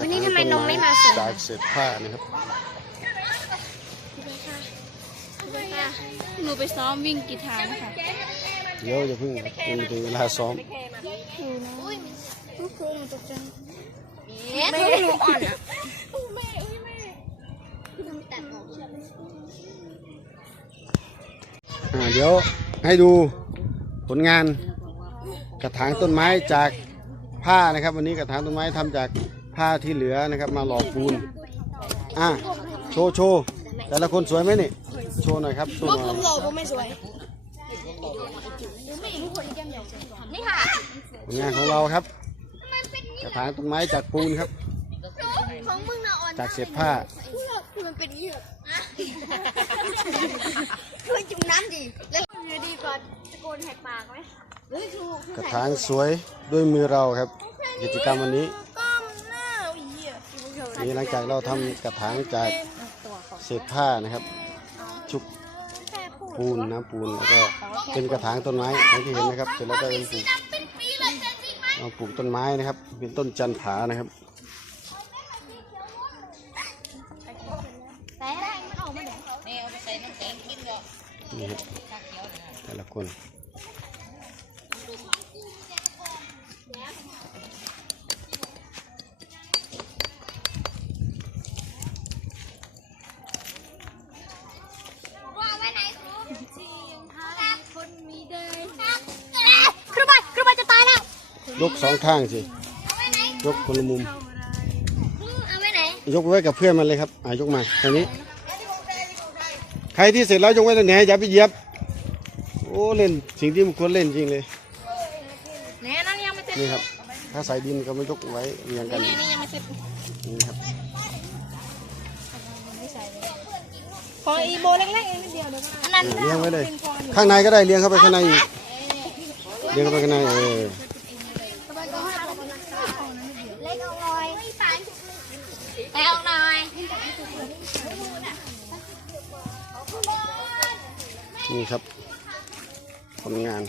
วันนี้ทำไมนมไม่มาส่งจากเศษผ้านะครับหนูไปซ้อมวิ่งกีฬาค่ะเดี๋ยวอย่าเพิ่งยังไม่ถึงเวลาซ้อมทุกคนหนูตกใจเอ๊ะเขาหนูอ่อนอะอ่าเดี๋ยวให้ดูผลงานกระถางต้นไม้จากผ้านะครับ วันนี้กระถางต้นไม้ทำจาก ผ้าที่เหลือนะครับมาหล่อปูนอะโชว์โชว์แต่ละคนสวยไหมนี่โชว์หน่อยครับโชว์หน่อยผมหล่อผมไม่สวยนี่ค่ะผลงานของเราครับกระถางต้นไม้จากปูนครับของมึงน่ะอ่อนจากเศษผ้ามันเป็นยี่ห้อช่วยจุ่มน้ำดิแล้วอยู่ดีก่อนตะโกนแหกปากไหมเฮ้ยถูกกระถางสวยด้วยมือเราครับ กิจกรรมวันนี้ นี่หลังจากเราทำกระถางจากเศษผ้านะครับ ชุบปูนน้ำปูนแล้วก็เป็นกระถางต้นไม้อย่างที่เห็นนะครับ เสร็จแล้วก็เป็นปลูกเป็นปีเลยจริงไหมเอาปลูกต้นไม้นะครับ เป็นต้นจันผานะครับ แต่มันออกมาเดี๋ยวนี่ครับแต่ละคน ยกสองข้างสิเอาไว้ไหนยกคนละมุม เอาไว้ไหนยกไว้กับเพื่อนมันเลยครับอ่ายกมาทางนี้ ใครที่เสร็จแล้วยกไว้ตรงไหนอย่าไปเหยียบ โอ้เล่นสิ่งที่มันควรเล่นจริงเลยเนี่ยนั่นยังไม่เสร็จนี่ครับ ถ้าใส่ดินก็ไม่ยกไว้เรียงกันเนี่ยนี่ยังไม่เสร็จนี่ครับขออีโบเล็กๆเองนิดเดียวเดี๋ยวก็อันนั้นเลี้ยงไว้เลย ข้างในก็ได้เลี้ยงเข้าไปข้างในอีกเลี้ยงเข้าไปข้างในเออ เล็กเอาหน่อย ไปเอาหน่อยนี่ครับผลงาน